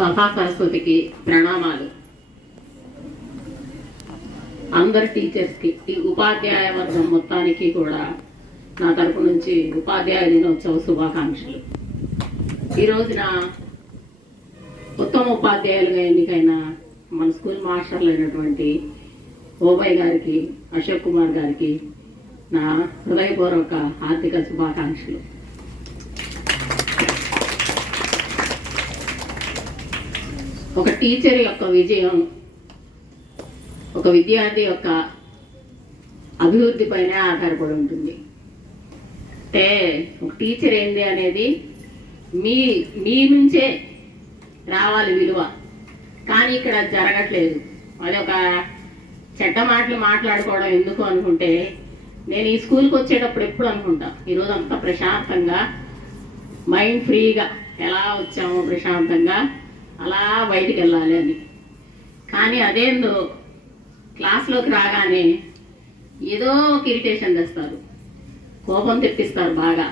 సభా సరస్వతికి ప్రణామాలు. అందరు టీచర్స్కి, ఈ ఉపాధ్యాయ వర్గం మొత్తానికి కూడా నా తరపు నుంచి ఉపాధ్యాయ దినోత్సవ శుభాకాంక్షలు. ఈ రోజున ఉత్తమ ఉపాధ్యాయులుగా ఎన్నికైన మన స్కూల్ మాస్టర్లు అయినటువంటి ఓబయ్ గారికి, అశోక్ కుమార్ గారికి నా హృదయపూర్వక ఆర్థిక శుభాకాంక్షలు. ఒక టీచర్ యొక్క విజయం ఒక విద్యార్థి యొక్క అభివృద్ధి పైన ఆధారపడి ఉంటుంది. అంటే ఒక టీచర్ ఏంది అనేది మీ నుంచే రావాలి విలువ. కానీ ఇక్కడ జరగట్లేదు. అది ఒక చెడ్డ మాటలు మాట్లాడుకోవడం ఎందుకు అనుకుంటే, నేను ఈ స్కూల్కి వచ్చేటప్పుడు ఎప్పుడు అనుకుంటా, ఈరోజు అంతా ప్రశాంతంగా మైండ్ ఫ్రీగా ఎలా వచ్చామో ప్రశాంతంగా అలా బయటికి వెళ్ళాలి అని. కానీ అదేందో క్లాస్లోకి రాగానే ఏదో ఒక ఇరిటేషన్ తెస్తారు, కోపం తెప్పిస్తారు బాగా.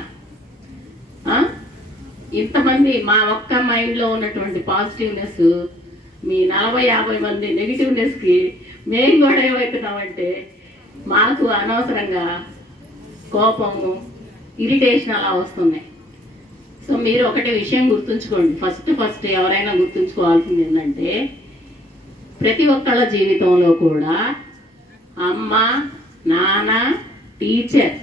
ఇంతమంది మా ఒక్క మైండ్లో ఉన్నటువంటి పాజిటివ్నెస్ మీ 40-50 మంది నెగిటివ్నెస్కి మేము కూడా ఏమవుతున్నామంటే మాకు అనవసరంగా కోపము, ఇరిటేషన్ అలా వస్తున్నాయి. సో మీరు ఒకటే విషయం గుర్తుంచుకోండి. ఫస్ట్ ఎవరైనా గుర్తుంచుకోవాల్సింది ఏంటంటే, ప్రతి ఒక్కళ్ళ జీవితంలో కూడా అమ్మ, నాన్న, టీచర్,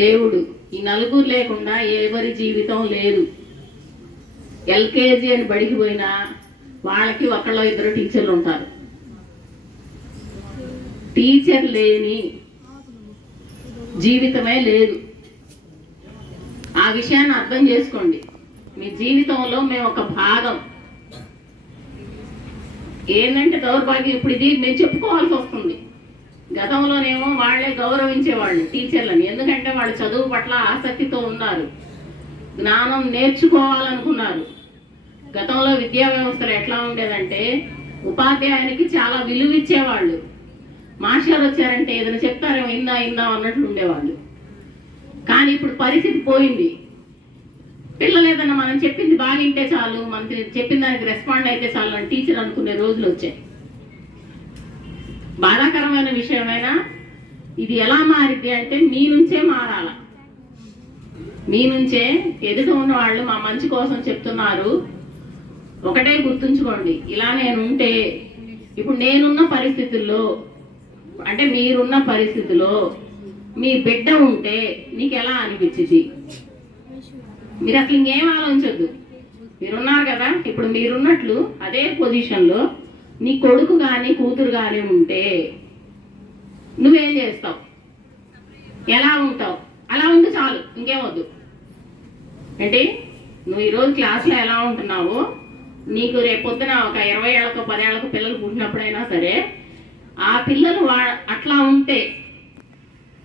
దేవుడు, ఈ నలుగురు లేకుండా ఎవరి జీవితం లేదు. ఎల్కేజీ అని బడికి పోయినా వాళ్ళకి ఒకళ్ళ ఇద్దరు టీచర్లు ఉంటారు. టీచర్ లేని జీవితమే లేదు. ఆ విషయాన్ని అర్థం చేసుకోండి. మీ జీవితంలో మేము ఒక భాగం. ఏంటంటే దౌర్భాగ్యం, ఇప్పుడు ఇది మేము చెప్పుకోవాల్సి వస్తుంది. గతంలోనేమో వాళ్ళే గౌరవించేవాళ్ళు టీచర్లని, ఎందుకంటే వాళ్ళు చదువు పట్ల ఆసక్తితో ఉన్నారు, జ్ఞానం నేర్చుకోవాలనుకున్నారు. గతంలో విద్యా వ్యవస్థలు ఎట్లా ఉండేదంటే ఉపాధ్యాయునికి చాలా విలువ ఇచ్చేవాళ్ళు. మాస్టర్ వచ్చారంటే ఏదైనా చెప్తారేమో ఇందా అన్నట్లు ఉండేవాళ్ళు. కానీ ఇప్పుడు పరిస్థితి పోయింది. పిల్లలు ఏదన్నా మనం చెప్పింది బాగా వింటే చాలు, మనం చెప్పిన దానికి రెస్పాండ్ అయితే చాలు అని టీచర్ అనుకునే రోజులు వచ్చాయి. బాధాకరమైన విషయమైనా ఇది ఎలా మారిద్ది అంటే మీ నుంచే మారాల. మీ నుంచే ఎదుట ఉన్న వాళ్ళు మా మంచి కోసం చెప్తున్నారు. ఒకటే గుర్తుంచుకోండి, ఇలా నేను ఉంటే, ఇప్పుడు నేనున్న పరిస్థితుల్లో అంటే మీరున్న పరిస్థితిలో మీ బిడ్డ ఉంటే నీకు ఎలా అనిపించింది? మీరు అసలు ఇంకేం ఆలోచించొద్దు. మీరున్నారు కదా, ఇప్పుడు మీరున్నట్లు అదే పొజిషన్లో నీ కొడుకు కానీ కూతురు కానీ ఉంటే నువ్వేం చేస్తావు? ఎలా ఉంటావు? అలా ఉండి చాలు, ఇంకేమొద్దు. ఏంటి నువ్వు ఈరోజు క్లాస్లో ఎలా ఉంటున్నావో, నీకు రేపొద్దున ఒక 20 ఏళ్ళకో 10 ఏళ్ళకో పిల్లలు పుట్టినప్పుడైనా సరే ఆ పిల్లలు అట్లా ఉంటే,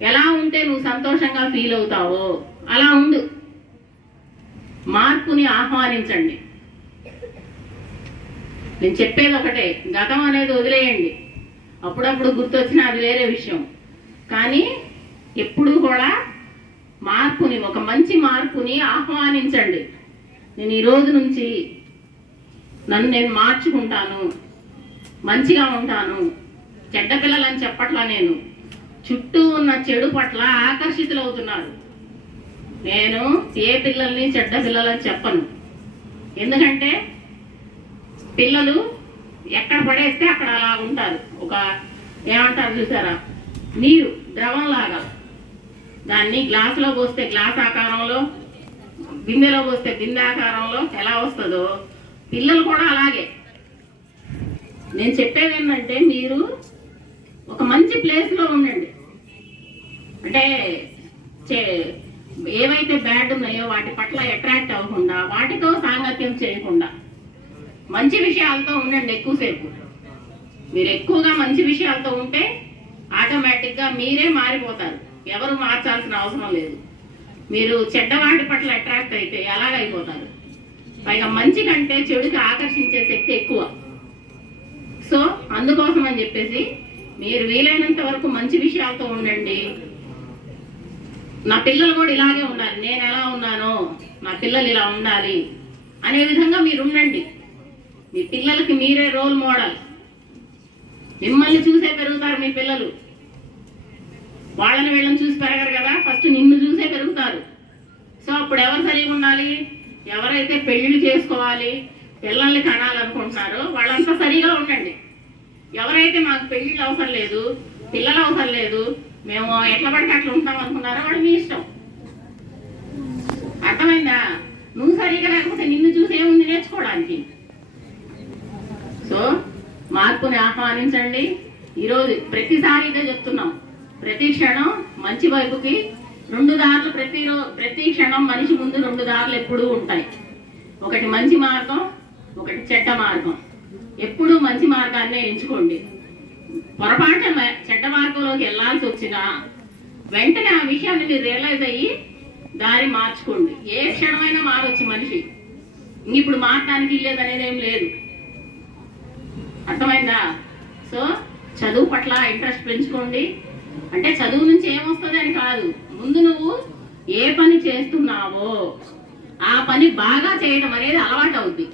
ఎలా ఉంటే నువ్వు సంతోషంగా ఫీల్ అవుతావో అలా ఉండు. మార్పుని ఆహ్వానించండి. నేను చెప్పేది ఒకటే, గతం అనేది వదిలేయండి. అప్పుడప్పుడు గుర్తొచ్చినా అది వేరే విషయం. కానీ ఎప్పుడు కూడా మార్పుని, ఒక మంచి మార్పుని ఆహ్వానించండి. నేను ఈ రోజు నుంచి నన్ను నేను మార్చుకుంటాను, మంచిగా ఉంటాను, చెడ్డ పిల్లలని చెప్పట్లా. నేను చుట్టూ ఉన్న చెడు పట్ల ఆకర్షితులవుతున్నారు. నేను ఏ పిల్లల్ని చెడ్డ పిల్లలని చెప్పను. ఎందుకంటే పిల్లలు ఎక్కడ పడేస్తే అక్కడ అలా ఉంటారు. ఒక ఏమంటారు చూసారా, నీరు ద్రవంలాగా. దాన్ని గ్లాసులో పోస్తే గ్లాస్ ఆకారంలో, బిందెలో పోస్తే బిందె ఆకారంలో ఎలా వస్తుందో పిల్లలు కూడా అలాగే. నేను చెప్పేది ఏంటంటే, మీరు ఒక మంచి ప్లేస్లో ఉండండి. అంటే ఏవైతే బ్యాడ్ ఉన్నాయో వాటి పట్ల అట్రాక్ట్ అవ్వకుండా, వాటితో సాంగత్యం చేయకుండా మంచి విషయాలతో ఉండండి ఎక్కువసేపు. మీరు ఎక్కువగా మంచి విషయాలతో ఉంటే ఆటోమేటిక్గా మీరే మారిపోతారు. ఎవరు మార్చాల్సిన అవసరం లేదు. మీరు చెడ్డవాటి పట్ల అట్రాక్ట్ అయితే అలాగైపోతారు. పైగా మంచి కంటే చెడుకి ఆకర్షించే శక్తి ఎక్కువ. సో అందుకోసం అని చెప్పేసి మీరు వీలైనంత వరకు మంచి విషయాలతో ఉండండి. నా పిల్లలు కూడా ఇలాగే ఉండాలి. నేను ఎలా ఉన్నానో నా పిల్లలు ఇలా ఉండాలి. అనే విధంగా మీరు ఉండండి. మీ పిల్లలకి మీరే రోల్ మోడల్. మిమ్మల్ని చూసే పెరుగుతారు మీ పిల్లలు. వాళ్ళని వీళ్ళని చూసి పెరగరు కదా, ఫస్ట్ నిన్ను చూసే పెరుగుతారు. సో అప్పుడు ఎవరు సరిగా ఉండాలి? ఎవరైతే పెళ్లిళ్ళు చేసుకోవాలి, పిల్లల్ని కనాలనుకుంటున్నారో వాళ్ళంతా సరిగా ఉండండి. ఎవరైతే మాకు పెళ్లిళ్ళు అవసరం లేదు, పిల్లలు అవసరం లేదు, మేము ఎట్లా పడితే అట్లా ఉంటాం అనుకున్నారో వాళ్ళు మీ ఇష్టం. అర్థమైందా? నువ్వు సరిగా లేకపోతే నిన్ను చూసి ఏముంది నేర్చుకోవడానికి? సో మార్పుని ఆహ్వానించండి. ఈరోజు ప్రతిసారి ఇదే చెప్తున్నాం, ప్రతి క్షణం మంచి వైపుకి 2 దారులు. ప్రతి క్షణం మనిషి ముందు 2 దారులు ఎప్పుడూ ఉంటాయి. ఒకటి మంచి మార్గం, ఒకటి చెడ్డ మార్గం. ఎప్పుడూ మంచి మార్గాన్నే ఎంచుకోండి. పొరపాటున చెడ్డ మార్గంలోకి వెళ్లాల్సి వచ్చినా వెంటనే ఆ విషయాన్ని మీరు రియలైజ్ అయ్యి దారి మార్చుకోండి. ఏ క్షణమైనా మారొచ్చు మనిషి. ఇప్పుడు మారడానికి లేదనేది ఏం లేదు. అర్థమైందా? సో చదువు పట్ల ఇంట్రెస్ట్ పెంచుకోండి. అంటే చదువు నుంచి ఏమొస్తుంది అని కాదు, ముందు నువ్వు ఏ పని చేస్తున్నావో ఆ పని బాగా చేయడం అనేది అలవాటు అవుద్ది.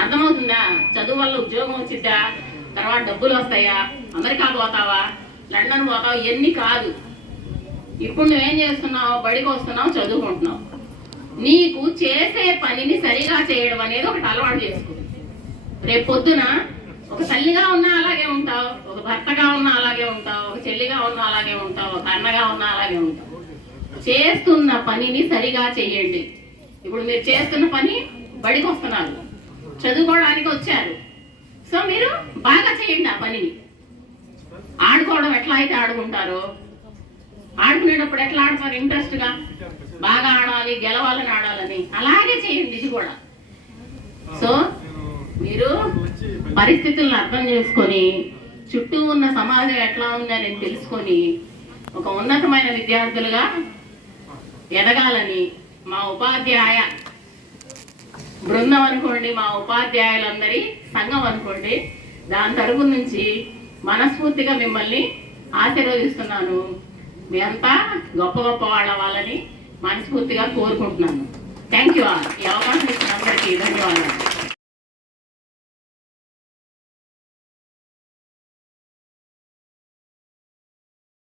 అర్థమవుతుందా? చదువు వల్ల ఉద్యోగం వచ్చిద్దా, తర్వాత డబ్బులు వస్తాయా, అమెరికా పోతావా, లండన్ పోతావా, ఇవన్నీ కాదు. ఇప్పుడు నువ్వేం చేస్తున్నావు? బడికి వస్తున్నావు, చదువుకుంటున్నావు. నీకు చేసే పనిని సరిగా చేయడం అనేది ఒకటి అలవాటు చేసుకో. రేపు పొద్దున ఒక తల్లిగా ఉన్నా అలాగే ఉంటావు, ఒక భర్తగా ఉన్నా అలాగే ఉంటావు, ఒక చెల్లిగా ఉన్నా అలాగే ఉంటావు, ఒక అన్నగా ఉన్నా అలాగే ఉంటావు. చేస్తున్న పనిని సరిగా చెయ్యండి. ఇప్పుడు మీరు చేస్తున్న పని, బడికి వస్తున్నారు, చదువుకోవడానికి వచ్చారు. సో మీరు బాగా చేయండి ఆ పనిని. ఆడుకోవడం ఎట్లా అయితే ఆడుకుంటారో, ఆడుకునేటప్పుడు ఎట్లా ఆడతారు ఇంట్రెస్ట్ గా, బాగా ఆడాలి, గెలవాలని ఆడాలని, అలాగే చేయండి ఇది కూడా. సో మీరు పరిస్థితులను అర్థం చేసుకొని, చుట్టూ ఉన్న సమాజం ఎట్లా ఉందని తెలుసుకొని ఒక ఉన్నతమైన విద్యార్థులుగా ఎదగాలని మా ఉపాధ్యాయ బృందం అనుకోండి, మా ఉపాధ్యాయులందరి సంఘం అనుకోండి, దాని తరపు నుంచి మనస్ఫూర్తిగా మిమ్మల్ని ఆశీర్వదిస్తున్నాను. మీ అంతా గొప్ప గొప్ప వాళ్ళని మనస్ఫూర్తిగా కోరుకుంటున్నాను. Thank you all. ఈ అవకాశం ఇచ్చిన అందరికీ ధన్యవాదాలు.